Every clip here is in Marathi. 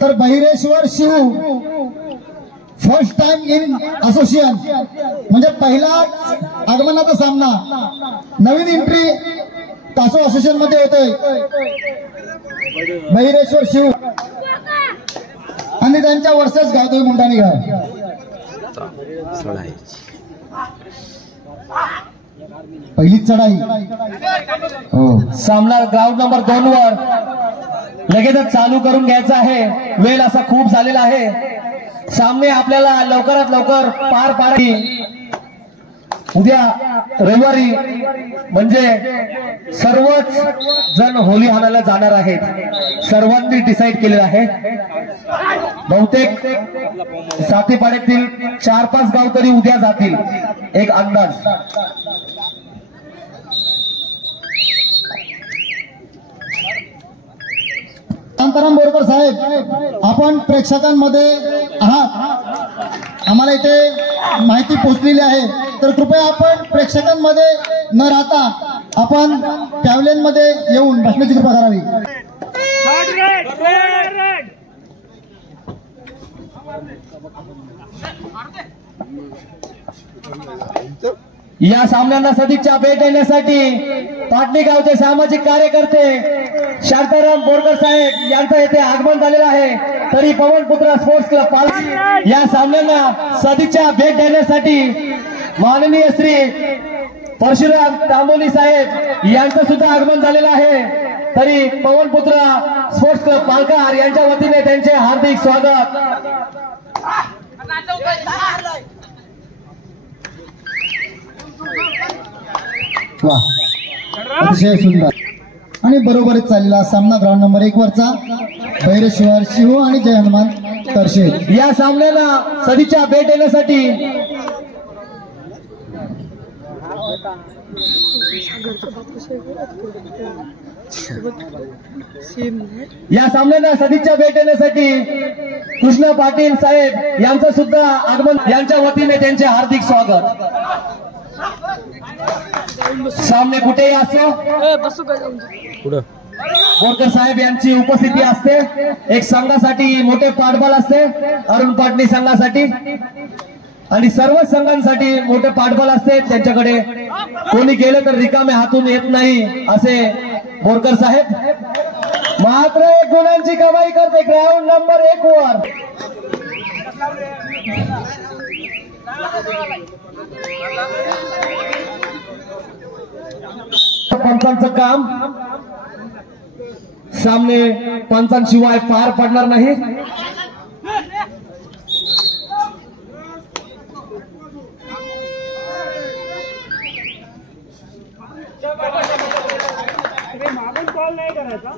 तर Bahireshwar Shiv first time in association म्हणजे पहिला आगमनाचा सामना नवीन एंट्री तासो असोसिएशन मध्ये होते बहिरेश्वर शिव आणि त्यांच्या वर्षच गावतोय मुंडाणी गाव पहिली चढाई हो सामना ग्राउंड नंबर 2 वर लगेचच चालू करून घ्यायचा आहे. वेळ असा खूप झालेला आहे. सामने आपल्याला लवकरात लवकर पार पाडायची. उद्या रविवारी म्हणजे सर्वच जण होली हाणायला जाणार आहेत. सर्वांनी डिसाईड केलेलं आहे. बहुतेक सातेपाड्यातील 4-5 गाव तरी उद्या जातील एक अंदाज. शांताराम बोरकर साहेब आपण प्रेक्षकांमध्ये आहात. आम्हाला इथे माहिती पोहोचलेली आहे तर कृपया आपण प्रेक्षकांमध्ये न राहता आपण पॅव्हलियन मध्ये येऊन बसण्याची कृपा करावी. या सामन्यांना सदिच्छा भेट देण्यासाठी पाटणी गावचे सामाजिक कार्यकर्ते शांताराम बोरकर साहेब यांचं येथे आगमन झालेलं आहे. तरी पवनपुत्र स्पोर्ट्स क्लब पालघर या सामन्यांना सदिच्छा भेट देण्यासाठी माननीय श्री परशुराम तांबोली साहेब यांचं सुद्धा आगमन झालेलं आहे. तरी पवनपुत्र स्पोर्ट्स क्लब पालघर यांच्या वतीने त्यांचे हार्दिक स्वागत. अतिशय सुंदर आणि बरोबरच चाललेला सामना ग्राउंड नंबर 1 वरचा भैरेश्वर शिव आणि जय हनुमान तरशे या सामन्याला सदिच्छा भेट देण्यासाठी कृष्ण पाटील साहेब यांचं सुद्धा आगमन यांच्या वतीने त्यांचे हार्दिक स्वागत. सामने कुठेही असो बोरकर साहेब यांची उपस्थिती असते. एक संघासाठी मोठे पाठबळ असते अरुण पाटणी संघासाठी आणि सर्व संघांसाठी मोठे पाठबळ असते. त्यांच्याकडे कोणी गेलं तर रिकामे हातून येत नाही असे बोरकर साहेब. मात्र 1 गुणांची कमाई करते ग्राउंड नंबर 1 वर. पंचांचं काम सामने पंचांशिवाय पार पडणार नाही. मागून कॉल नाही करायचा.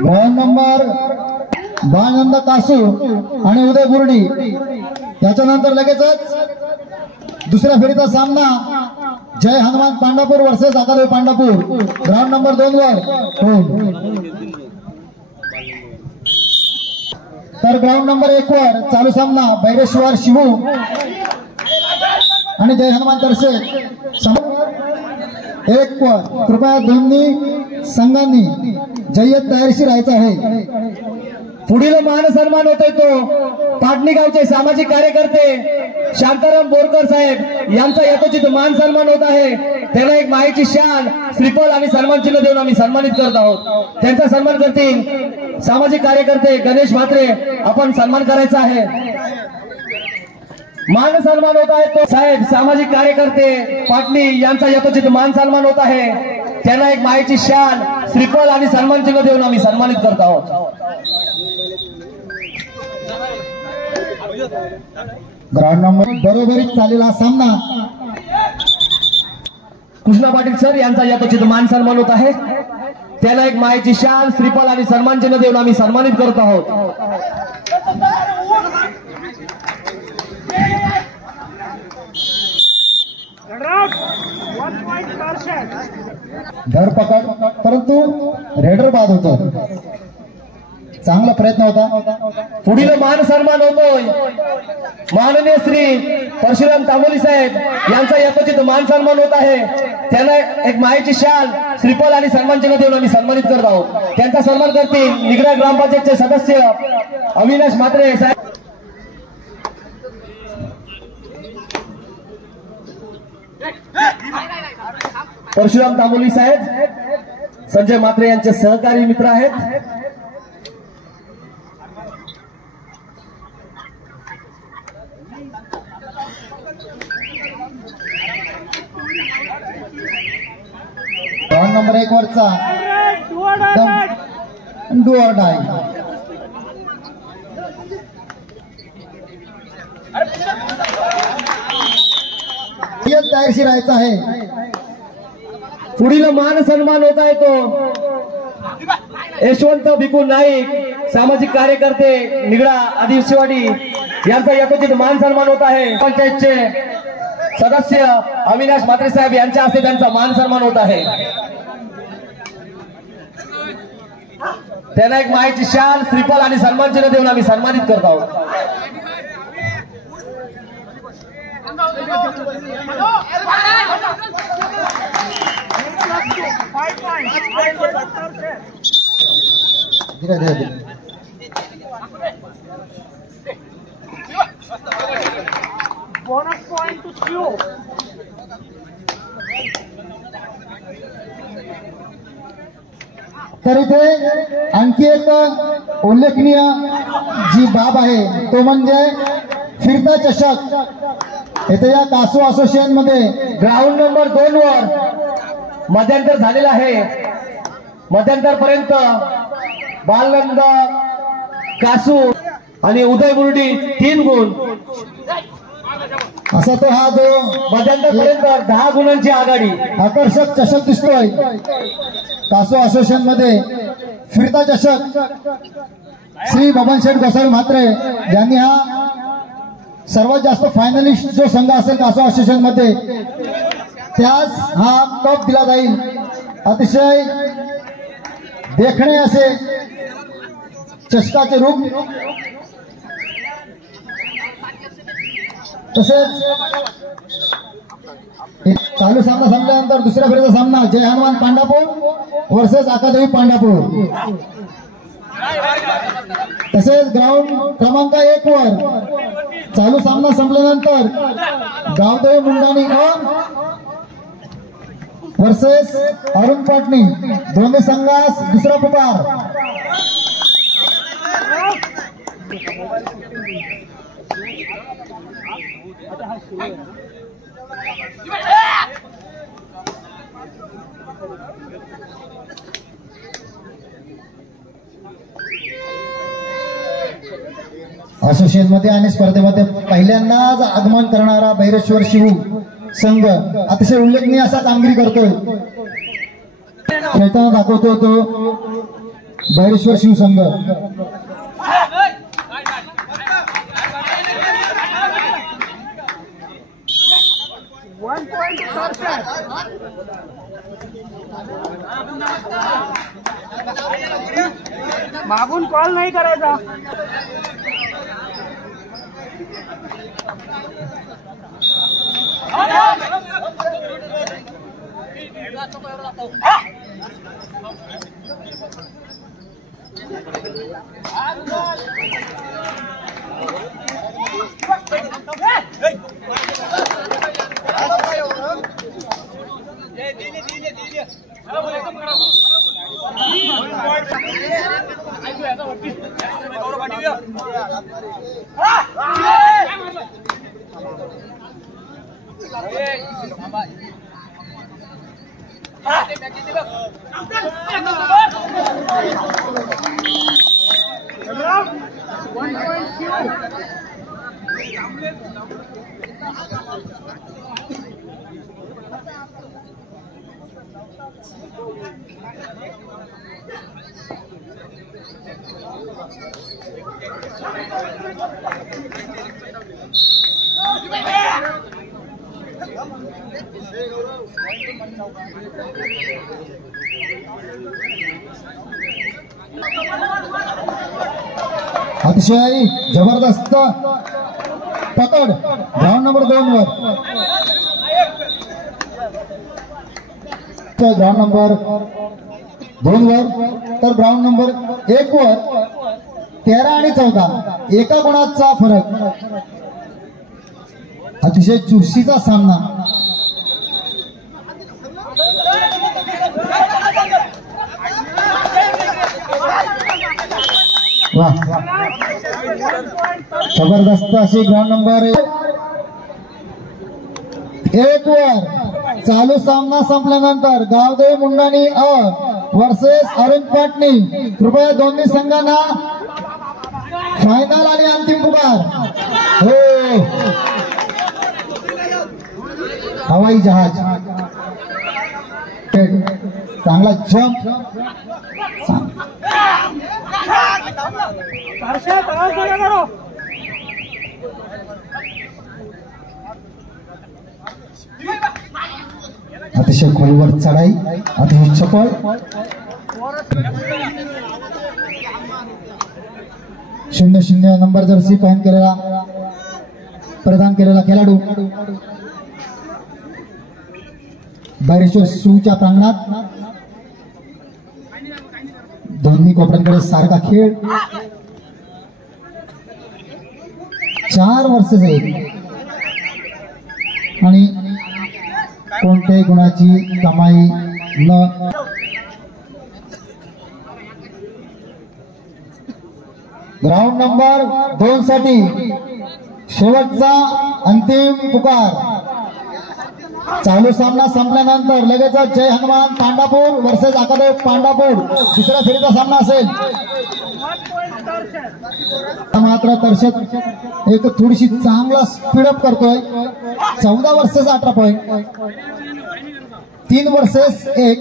ग्राउंड नंबर बाळनंद कासू आणि उदय बुर्डी याच्यानंतर लगेचच दुसऱ्या फेरीचा सामना जय हनुमान पांडापूर वर्सेस आकादेवी पांडापूर ग्राउंड नंबर 2 वर होईल. तर ग्राउंड नंबर 1 वर चालू सामना भैरेश्वर शिवू आणि जय हनुमान तर्फे 1 वर कृपया दोन्ही संघांनी जय्यत तयारीशी राहायचं आहे। पुढील मान सन्मान होतोय तो पाटणी गावचे सामाजिक कार्यकर्ते शांताराम बोरकर साहेब यांचा यथोचित मान सन्मान होत आहे। त्यांना एक माईची शाल श्रीफळ आणि सन्मान चिन्ह देऊन आम्ही सन्मानित करत आहोत। त्यांचा सन्मान करतील सामाजिक कार्यकर्ते गणेश म्हात्रे, आपण सन्मान करायचा आहे। मान सन्मान होत आहे तो साहेब सामाजिक कार्यकर्ते पाटणी यांचा यथोचित मान सन्मान होत आहे। त्यांना एक माईची शाल श्रीफळ आणि सन्मान चिन्ह देऊन आम्ही सन्मानित करत आहोत। ग्राउंड नंबर बरोबरीत चाललेला सामना कृष्णा पाटील सर यांचा यथोचित मान सन्मान होत आहे। त्याला एक माईची शाल श्रीफळ आणि सन्मान चिन्ह देऊन आम्ही सन्मानित करत आहोत। धरपकड परंतु रेडर बाद होतो। चांगला प्रयत्न होता। पुढील मान सन्मान होतोय माननीय श्री परशुराम तांबोली साहेब यांचा यथोचित मान सन्मान होत आहे। त्यांना एक माईची शाल श्रीफळ आणि सन्मान चिन्ह देऊन आम्ही सन्मानित करत आहोत। त्यांचा सन्मान करतील निगडा ग्रामपंचायतचे सदस्य अविनाश म्हात्रे साहेब। परशुराम तांबोली साहेब संजय म्हात्रे यांचे सहकारी मित्र आहेत। ग्राउंड नंबर 1 वरचा डू ऑर डाय तयारीशी राहायचं आहे। पुढील मान सन्मान होत आहे तो यशवंत भिकू नाईक सामाजिक कार्यकर्ते निगडा आदिवासीवाडी यांचा यथोचित मान सन्मान होत आहे। पंचायतचे सदस्य अविनाश म्हात्रे साहेब यांच्या हस्ते त्यांचा मान सन्मान होत आहे। त्यांना एक माईची शाल श्रीफळ आणि सन्मान चिन्ह देऊन आम्ही सन्मानित करत आहोत। Bonus point to Q. तर इथे आणखी एक उल्लेखनीय जी बाब आहे तो म्हणजे फिरता चषक। इथे या कासू असोसिएशन मध्ये ग्राउंड नंबर 2 वर मध्यांतर झालेला आहे। मध्यांतर पर्यंत बालनंद कासू आणि उदय बुर्डी 3 गुण असा तो हा जो मध्यांतर पर्यंत 10 गुणांची आघाडी आकर्षक चषक दिसतोय। कासू असोसिएशन मध्ये फिरता चषक श्री बबन शेठ गोसावी म्हात्रे यांनी हा सर्वात जास्त फायनलिस्ट जो संघ असेल कासू असोसिएशन मध्ये त्यास हा कप दिला जाईल। अतिशय देखणे असे चषकाचे रूप तसेच चालू सामना संपल्यानंतर दुसऱ्या फेरीचा सामना जय हनुमान पांडापूर वर्सेस अकादेवी पांडापूर। तसेच ग्राउंड क्रमांक 1 वर चालू सामना संपल्यानंतर गावदेवी मुंडाणी वर्सेस अरुण पाटणी दोन्ही संघास दुसरा पुकार। असोसिएशन मध्ये आणि स्पर्धेमध्ये पहिल्यांदाच आगमन करणारा भैरेश्वर शिवू संघ अतिशय उल्लेखनीय असा कामगिरी करतोय। खेळताना दाखवतो तो भैरेश्वर शिव संघ। मागून कॉल नाही करायचा। अतिशय जबरदस्त पकड ग्राउंड नंबर 2 वर, ग्राउंड नंबर 2 वर, तर ग्राउंड नंबर 1 वर 13 आणि 14 एका गुणाचा फरक. अतिशय चुरशीचा सामना. जबरदस्त अशी ग्राउंड नंबर 1 वर चालू सामना संपल्यानंतर गावदेव मुंडाणी वर्सेस अरुण पाटणी. कृपया दोन्ही संघांना फायनल आणि अंतिम पुकार. हो, हवाई जहाज चांगला जंप. अतिशय खोलवर चढाई, अतिशय चपळ. शून्य शून्य नंबर जर्सी प्रदान केलेला खेळाडू बैरेश्वर शिवच्या प्रांगणात. दोन्ही कोपऱ्यांकडे सारखा खेळ. 4 वर्षाचे आणि कोणत्याही गुणाची कमाई न. ग्राउंड नंबर 2 साठी शेवटचा अंतिम पुकार. चालू सामना संपल्यानंतर लगेच जय हनुमान पांडापूर वर्सेस आकादेव पांडापूर दुसऱ्या फेरीचा सामना असेल. मात्र दर्शक एक थोडीशी चांगला स्पीडअप करतोय. 14 वर्सेस 18 पॉईंट, 3 वर्सेस 1.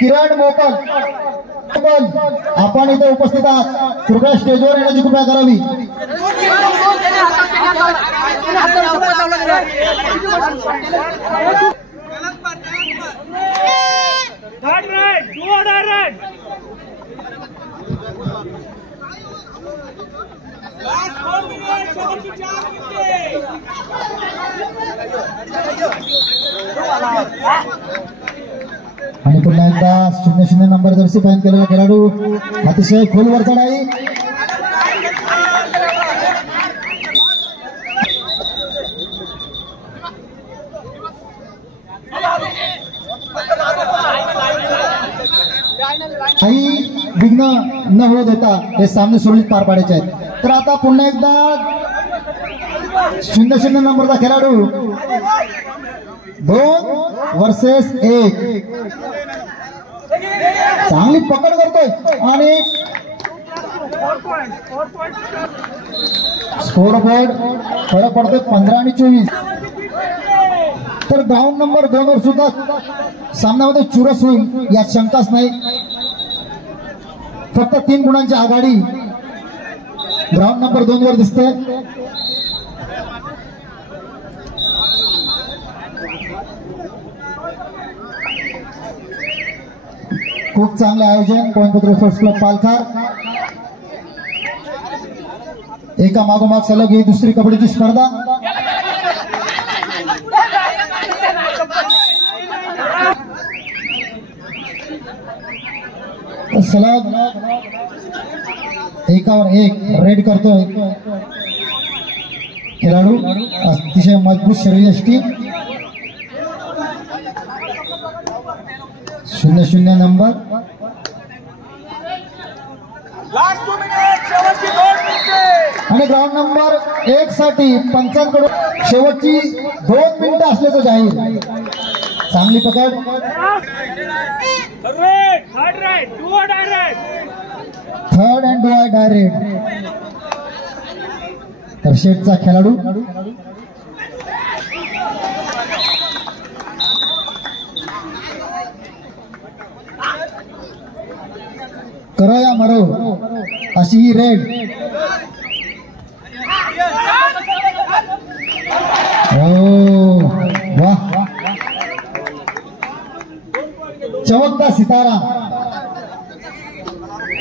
किरण मोकल आपण इथे उपस्थित आहात. कृपया स्टेजवर येण्याची कृपया करावी. आणि पुन्हा एकदा 0-0 नंबर जर्सी पॅन केलेला खेळाडू. अतिशय खोलवर चढाई. काही विघ्न न होत होता हे सामने सुरळीत पार पाडायचे आहेत. तर आता पुन्हा एकदा 0-0 नंबरचा खेळाडू 2 वर्सेस 1. चांगली पकड करतोय आणि स्कोर बोर्ड फरक पडतोय 15 आणि 24. तर ग्राउंड नंबर 2 वर सुद्धा सामन्यामध्ये चुरस होईल यात शंकाच नाही. फक्त 3 गुणांची आघाडी ग्राउंड नंबर 2 वर दिसते. खूप चांगले आयोजन पवनपुत्र स्पोर्ट्स क्लब पालघर. एका मागोमाग सलग ही दुसरी कबड्डीची स्पर्धा. सलग एकावर एक रेड करतोय खेळाडू. अतिशय मजबूत शरीरयष्टी. 0-0 नंबर. आणि ग्राउंड नंबर 1 साठी पंचांकडून शेवटची 2 मिनिटं असल्याचं जाहीर. चांगली पकड. Third and do I direct. तर शेटचा खेळाडू करो या मरो अशी ही रेड. ओ वाह. चमकता सितारा.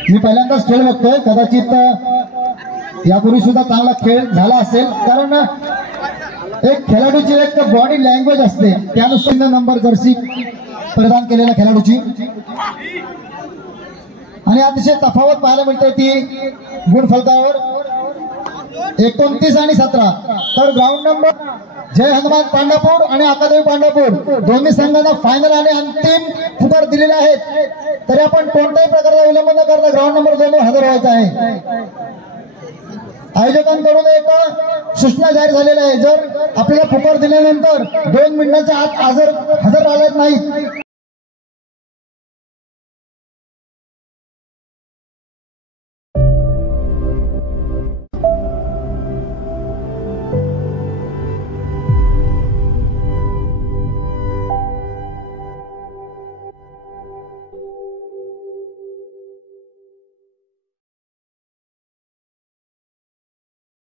मी पहिल्यांदाच खेळ बघतोय. कदाचित यापूर्वी सुद्धा चांगला खेळ झाला असेल, कारण एक खेळाडूची एक बॉडी लँग्वेज असते त्यानुसार नंबर जर्सी प्रदान केलेल्या खेळाडूची. आणि अतिशय तफावत पाहायला मिळते ती गुणफलकावर 29 आणि 17. तर ग्राउंड नंबर जय हनुमान पांढरपूर आणि अकादमी पांढरपूर दोन्ही संघांना फायनल आणि अंतिम पुकार दिलेले आहेत. तरी आपण कोणत्याही प्रकारचा विलंब न करता ग्राउंड नंबर 2 हजर व्हायचा आहे. आयोजकांकडून एक सूचना जाहीर झालेली आहे. जर आपल्याला पुकार दिल्यानंतर 2 मिनिटांच्या आत हजर राहिलेत नाही